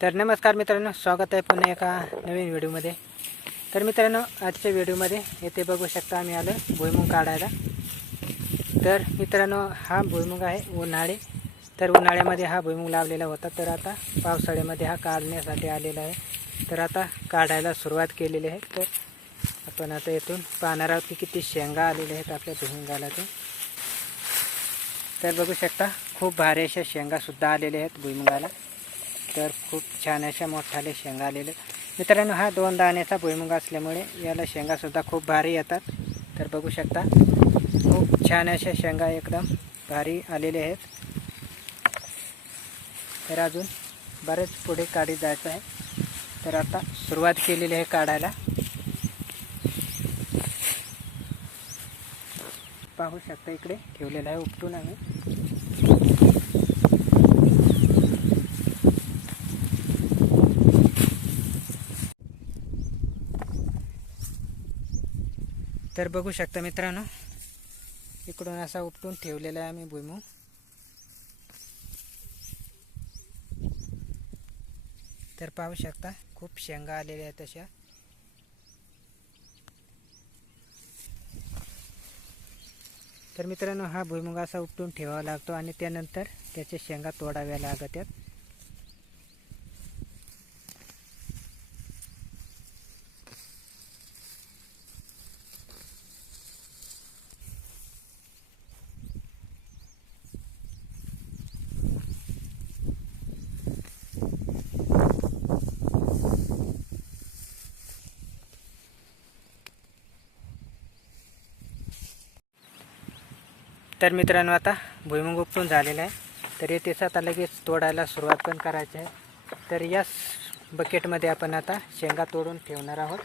तर नमस्कार मित्रांनो स्वागत आहे पुन्हा एका नवीन व्हिडिओमध्ये. तर मित्रांनो आजच्या व्हिडिओमध्ये येथे बघू शकता आम्ही आलो भुईमुग काढायला. तर मित्रांनो हा भुईमुग आहे उन्हाळे. तर उन्हाळ्यामध्ये हा भुईमुग लावलेला होता. तर आता पावसाळ्यामध्ये हा काढण्यासाठी आलेला आहे. तर आता काढायला सुरुवात केलेली आहे. तर आपण आता येथून पाहणार आहोत की किती शेंगा आलेल्या आहेत आपल्या भुईमुगाला ते. तर बघू शकता खूप भारी अशा शेंगासुद्धा आलेल्या आहेत भुईमुगाला. तर खूप छान अशा मोठाले शेंगा आलेले. मित्रांनो हा दोन दाण्याचा भुईमुग असल्यामुळे याला शेंगासुद्धा खूप भारी येतात. तर बघू शकता खूप छान अशा शेंगा एकदम भारी आलेले आहेत. तर अजून बरेच पुढे काढीत जायचं आहे. तर आता सुरुवात केलेली आहे काढायला. पाहू शकता इकडे ठेवलेलं आहे उपटून आम्ही. तर बघू शकता मित्रांनो इकडून असा उपटून ठेवलेला आहे आम्ही भुईमुग. तर पाहू शकता खूप शेंगा आलेल्या आहेत तशा तर मित्रांनो हा भुईमुग असा उपटून ठेवावा लागतो आणि त्यानंतर त्याच्या शेंगा तोडाव्या लागतात. तर मित्रांनो आता भुईमुग उपटून झालेला आहे. तर येथेच आता लगेच तोडायला सुरुवात पण करायची आहे. तर याच बकेटमध्ये आपण आता शेंगा तोडून ठेवणार आहोत.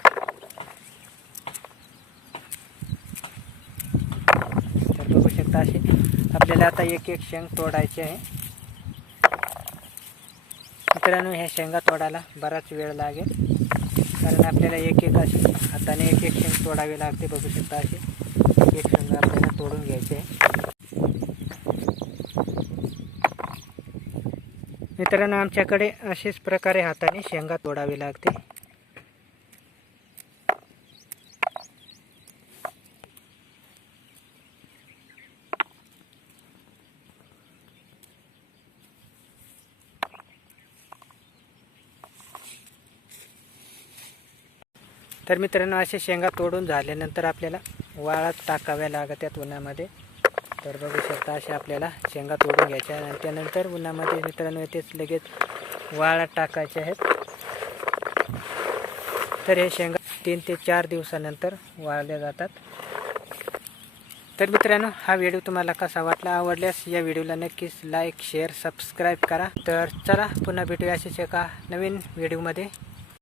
तर बघू शकता असे आपल्याला आता एक एक शेंग तोडायची आहे. मित्रांनो ह्या शेंगा तोडायला बराच वेळ लागेल. कारण आपल्याला एक एक अशी हाताने एक एक शेंग तोडावी लागते. बघू शकता असे एक शेंगा आपल्याला तोडून घ्यायचे आहे. मित्रांनो आमच्याकडे असेच प्रकारे हाताने शेंगा तोडावी लागते. तर मित्रांनो असे शेंगा तोडून झाल्यानंतर आपल्याला वाळात टाकाव्या लागत्यात उन्हामध्ये. तर बघू शकता अशा आपल्याला शेंगा तोडून घ्यायच्या आणि त्यानंतर उन्हामध्ये मित्रांनो येथेच लगेच वाळात टाकायचे आहेत. तर हे शेंगा तीन ते चार दिवसानंतर वाळल्या जातात. तर मित्रांनो हा व्हिडिओ तुम्हाला कसा वाटला आवडल्यास या व्हिडिओला नक्कीच लाईक शेअर सबस्क्राईब करा. तर चला पुन्हा भेटूया असेच एका नवीन व्हिडिओमध्ये.